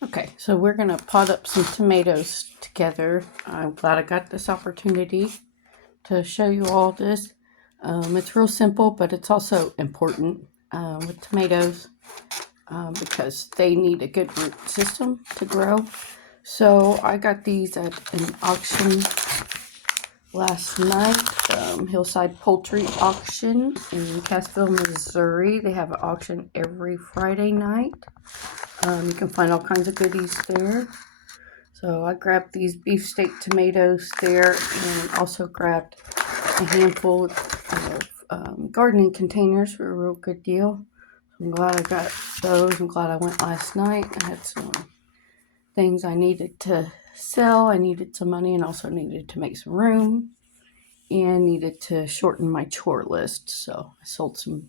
Okay, so we're going to pot up some tomatoes together. I'm glad I got this opportunity to show you all this. It's real simple, but it's also important with tomatoes because they need a good root system to grow. So I got these at an auction last night, Hillside Poultry Auction in Cassville, Missouri. They have an auction every Friday night. You can find all kinds of goodies there. So I grabbed these beefsteak tomatoes there and also grabbed a handful of gardening containers for a real good deal. I'm glad I got those. I'm glad I went last night. I had some things I needed to sell. I needed some money and also needed to make some room and needed to shorten my chore list. So I sold some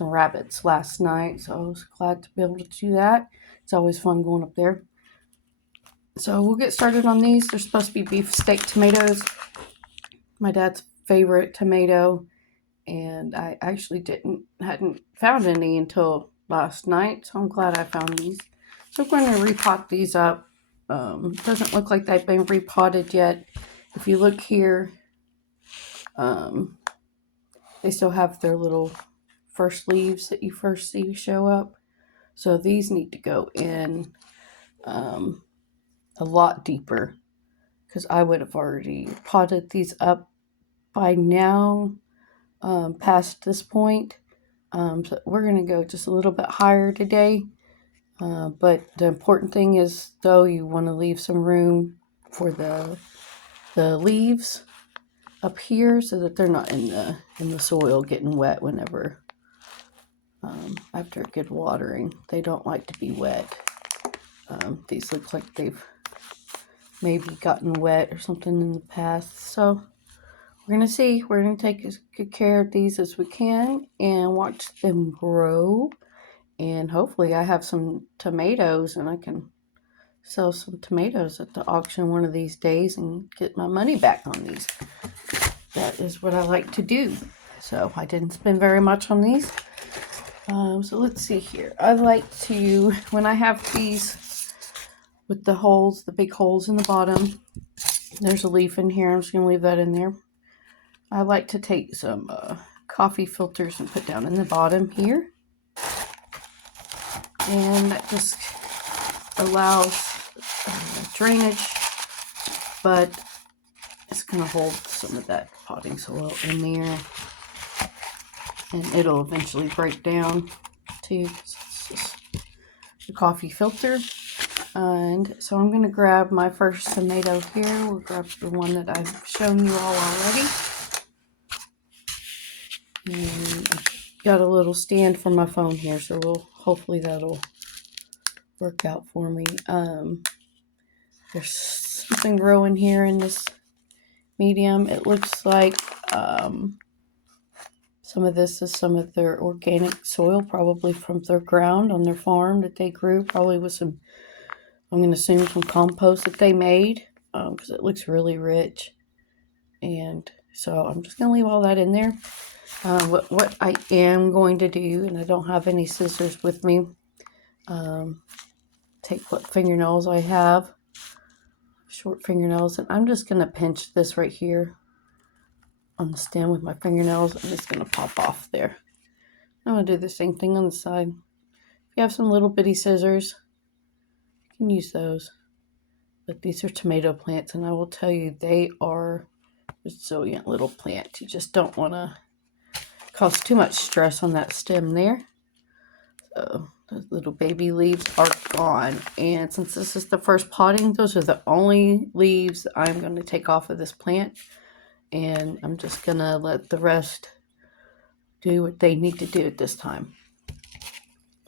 rabbits last night. So I was glad to be able to do that. It's always fun going up there. So we'll get started on these. They're supposed to be beefsteak tomatoes. My dad's favorite tomato. And I actually hadn't found any until last night. So I'm glad I found these. So I'm going to repot these up. Doesn't look like they've been repotted yet. If you look here, they still have their little first leaves that you first see show up. So these need to go in a lot deeper because I would have already potted these up by now past this point. So we're going to go just a little bit higher today. But the important thing is, though, you want to leave some room for the leaves up here so that they're not in the soil getting wet whenever after good watering. They don't like to be wet. These look like they've maybe gotten wet or something in the past. So we're going to see. We're going to take as good care of these as we can and watch them grow. And hopefully I have some tomatoes and I can sell some tomatoes at the auction one of these days and get my money back on these. That is what I like to do. So I didn't spend very much on these. So let's see here. I like to, when I have these with the holes, the big holes in the bottom, there's a leaf in here. I'm just going to leave that in there. I like to take some coffee filters and put down in the bottom here. And that just allows drainage, but it's going to hold some of that potting soil in there. And it'll eventually break down too. It's just the coffee filter. And so I'm going to grab my first tomato here. We'll grab the one that I've shown you all already. And I've got a little stand for my phone here, so hopefully that'll work out for me. There's something growing here in this medium. It looks like some of this is some of their organic soil, probably from their ground on their farm that they grew, probably with some, I'm going to assume, some compost that they made, because it looks really rich. And so I'm just going to leave all that in there. What I am going to do, and I don't have any scissors with me, take what fingernails I have, short fingernails, and I'm just going to pinch this right here on the stem with my fingernails. I'm just going to pop off there. I'm going to do the same thing on the side. If you have some little bitty scissors, you can use those. But these are tomato plants, and I will tell you, they are resilient little plants. You just don't want to cause too much stress on that stem there. So those little baby leaves are gone. And since this is the first potting, those are the only leaves that I'm going to take off of this plant. And I'm just going to let the rest do what they need to do at this time.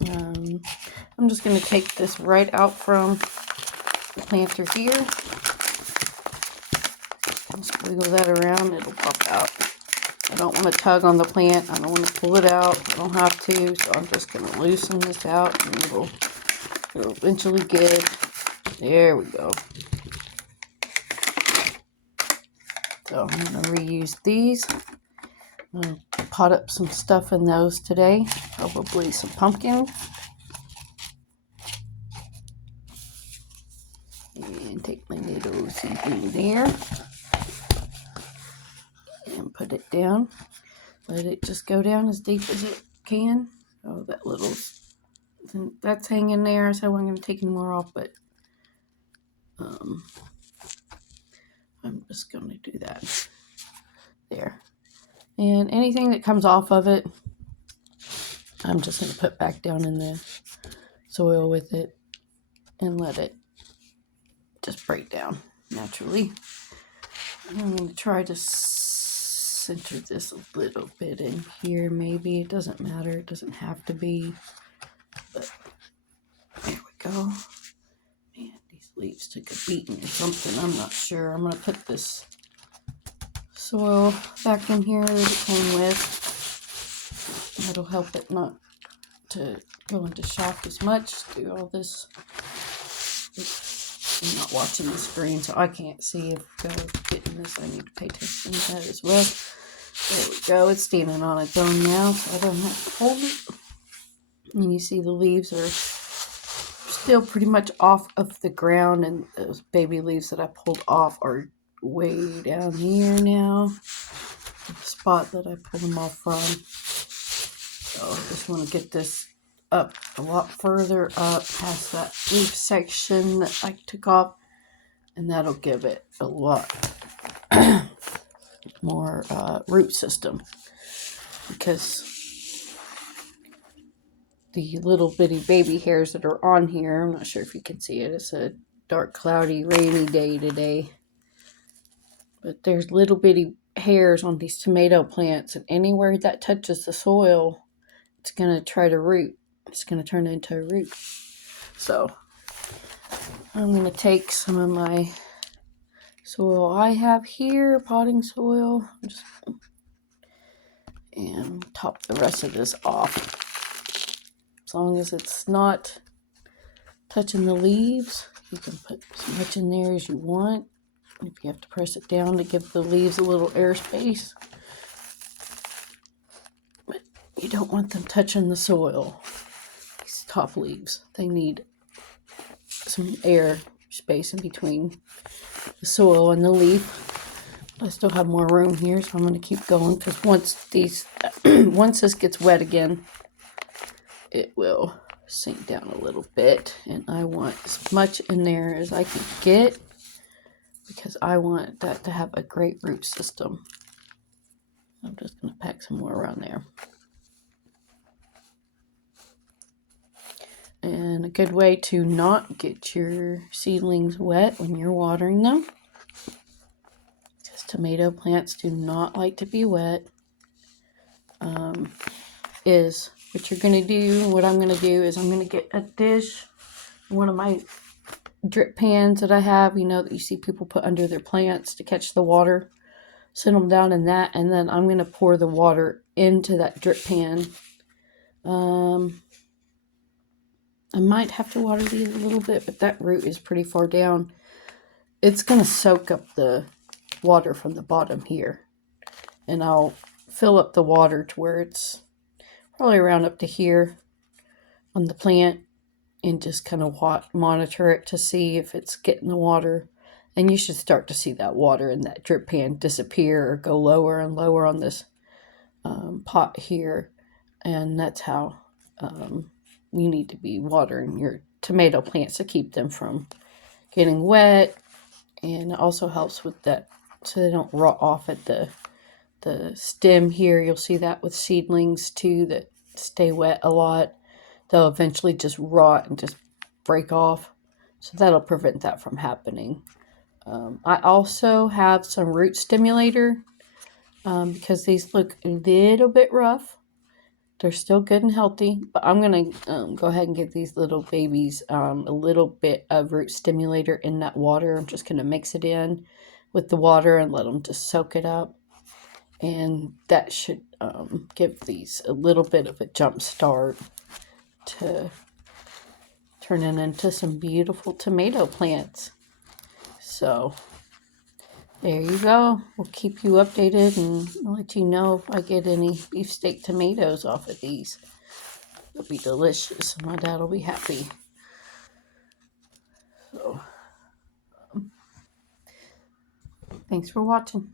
I'm just going to take this right out from the planter here. Just wiggle that around, it'll pop out. I don't want to tug on the plant. I don't want to pull it out. I don't have to, so I'm just going to loosen this out and it'll eventually get. There we go. So I'm going to reuse these. I'm going to pot up some stuff in those today. Probably some pumpkin. And take my little seedling there and put it down. Let it just go down as deep as it can. Oh, that little, that's hanging there, so I'm going to take any more off, but I'm just going to do that there. And anything that comes off of it, I'm just going to put back down in the soil with it and let it just break down naturally. I'm going to try to center this a little bit in here. Maybe it doesn't matter. It doesn't have to be. But there we go. Man, these leaves took a beating or something. I'm not sure. I'm going to put this soil back in here that it came with. That'll help it not to go into shock as much. Do all this. I'm not watching the screen, so I can't see if getting this. I need to pay attention to that as well. There we go. It's standing on its own now, so I don't have to hold it. And you see the leaves are still pretty much off of the ground, and those baby leaves that I pulled off are way down here now. The spot that I pulled them off from. So I just want to get this up a lot further up past that leaf section that I took off, and that'll give it a lot more root system, because the little bitty baby hairs that are on here, I'm not sure if you can see it, it's a dark, cloudy, rainy day today, but there's little bitty hairs on these tomato plants, and anywhere that touches the soil, it's going to try to root. It's going to turn into a root. So I'm going to take some of my soil I have here, potting soil, and top the rest of this off. As long as it's not touching the leaves, you can put as much in there as you want. If you have to press it down to give the leaves a little airspace. But you don't want them touching the soil. These top leaves, they need some air space in between the soil and the leaf. I still have more room here, so I'm going to keep going, because once this gets wet again, it will sink down a little bit, and I want as much in there as I can get, because I want that to have a great root system. I'm just going to pack some more around there. And a good way to not get your seedlings wet when you're watering them, because tomato plants do not like to be wet, is what you're going to do. What I'm going to do is I'm going to get a dish, one of my drip pans that I have, that you see people put under their plants to catch the water. Set them down in that, and then I'm going to pour the water into that drip pan. I might have to water these a little bit, but that root is pretty far down. It's going to soak up the water from the bottom here. And I'll fill up the water to where it's probably around up to here on the plant, and just kind of monitor it to see if it's getting the water. And you should start to see that water in that drip pan disappear or go lower and lower on this pot here. And that's how you need to be watering your tomato plants to keep them from getting wet. And it also helps with that so they don't rot off at the stem here. You'll see that with seedlings too that stay wet a lot. They'll eventually just rot and just break off. So that'll prevent that from happening. I also have some root stimulator because these look a little bit rough. They're still good and healthy, but I'm going to go ahead and give these little babies a little bit of root stimulator in that water. I'm just going to mix it in with the water and let them just soak it up. And that should give these a little bit of a jump start to turning into some beautiful tomato plants. So there you go. We'll keep you updated and let you know if I get any beefsteak tomatoes off of these. It'll be delicious. My dad will be happy. So Thanks for watching.